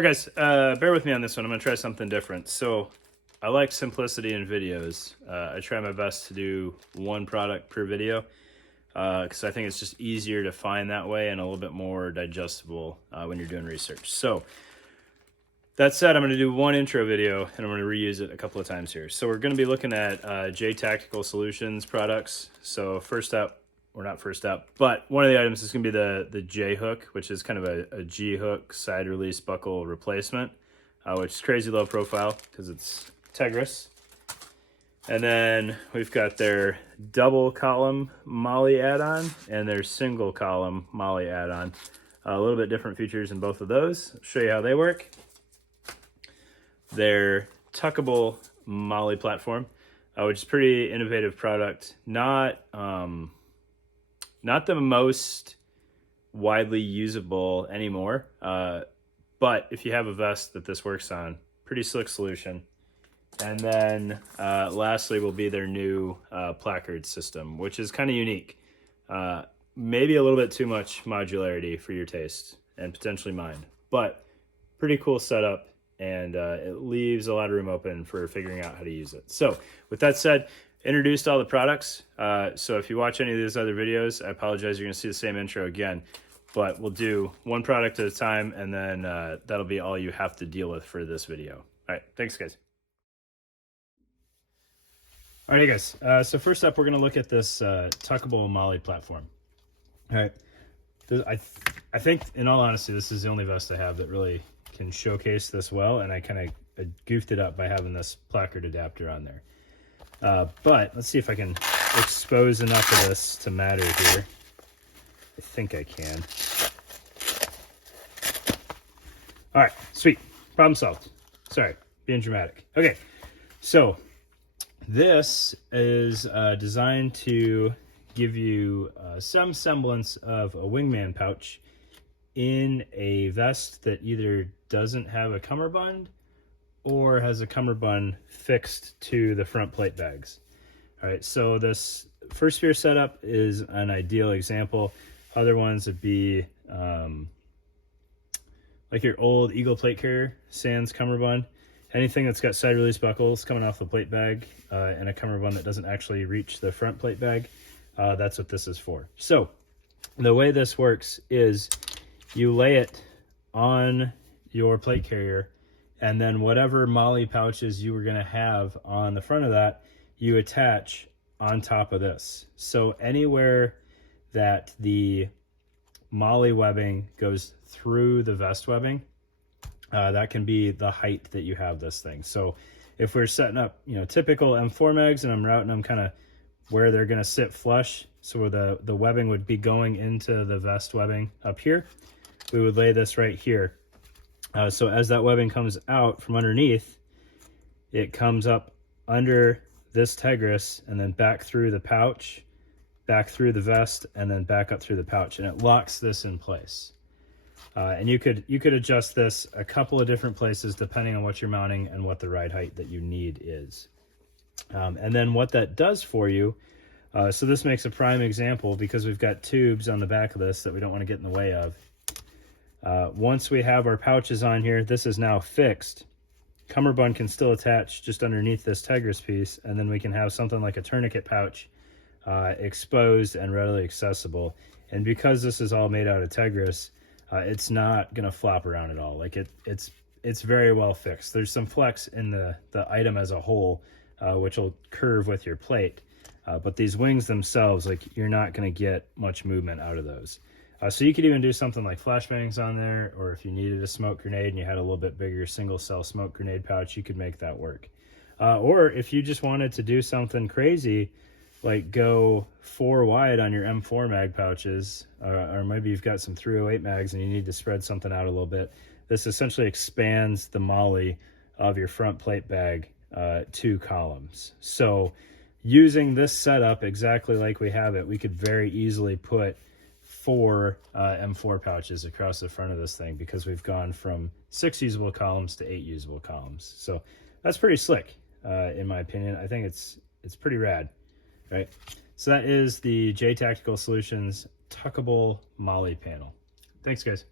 All right, guys, bear with me on this one. I'm gonna try something different. So I like simplicity in videos. I try my best to do one product per video because I think it's just easier to find that way and a little bit more digestible when you're doing research. So that said, I'm gonna do one intro video and I'm gonna reuse it a couple of times here. So we're gonna be looking at JTACtical Solutions products. So first up, or not first up, but one of the items is going to be the J hook, which is kind of a G hook side release buckle replacement, which is crazy low profile because it's Tegris. And then we've got their double column Molle add-on and their single column Molle add-on. A little bit different features in both of those. I'll show you how they work. Their Tuckable Molle platform, which is a pretty innovative product. Not the most widely usable anymore, but if you have a vest that this works on, pretty slick solution. And then lastly will be their new placard system, which is kind of unique. Maybe a little bit too much modularity for your taste and potentially mine, but pretty cool setup, and it leaves a lot of room open for figuring out how to use it. So with that said, introduced all the products. So if you watch any of these other videos, I apologize, you're gonna see the same intro again, but we'll do one product at a time, and then that'll be all you have to deal with for this video. All right, thanks guys. All right, guys, so first up, we're gonna look at this Tuckable Molle platform. All right, I think in all honesty, this is the only vest I have that really can showcase this well, and I kind of goofed it up by having this placard adapter on there. But let's see if I can expose enough of this to matter here. I think I can. All right, sweet. Problem solved. Sorry, being dramatic. Okay, so this is designed to give you some semblance of a wingman pouch in a vest that either doesn't have a cummerbund or has a cummerbund fixed to the front plate bags. All right, so this first sphere setup is an ideal example. Other ones would be like your old Eagle plate carrier, sans cummerbund. Anything that's got side release buckles coming off the plate bag and a cummerbund that doesn't actually reach the front plate bag, that's what this is for. So the way this works is you lay it on your plate carrier, and then whatever Molle pouches you were gonna have on the front of that, you attach on top of this. So anywhere that the Molle webbing goes through the vest webbing, that can be the height that you have this thing. So if we're setting up, typical M4 mags, and I'm routing them kind of where they're gonna sit flush, so where the webbing would be going into the vest webbing up here, we would lay this right here. So as that webbing comes out from underneath, it comes up under this Tegris and then back through the pouch, back through the vest, and then back up through the pouch, and it locks this in place. And you could adjust this a couple of different places depending on what you're mounting and what the ride height that you need is. And then what that does for you, so this makes a prime example because we've got tubes on the back of this that we don't want to get in the way of. Once we have our pouches on here, this is now fixed. Cummerbund can still attach just underneath this Tegris piece, and then we can have something like a tourniquet pouch exposed and readily accessible. And because this is all made out of Tegris, it's not going to flop around at all. Like it's very well fixed. There's some flex in the item as a whole, which will curve with your plate. But these wings themselves, like, you're not going to get much movement out of those. So you could even do something like flashbangs on there, or if you needed a smoke grenade and you had a little bit bigger single cell smoke grenade pouch, you could make that work. Or if you just wanted to do something crazy, like go 4 wide on your M4 mag pouches, or maybe you've got some 308 mags and you need to spread something out a little bit, this essentially expands the Molle of your front plate bag 2 columns. So using this setup exactly like we have it, we could very easily put 4 M4 pouches across the front of this thing, because we've gone from 6 usable columns to 8 usable columns. So that's pretty slick, in my opinion. I think it's pretty rad, right? So that is the JTACtical Solutions Tuckable Molle panel. Thanks, guys.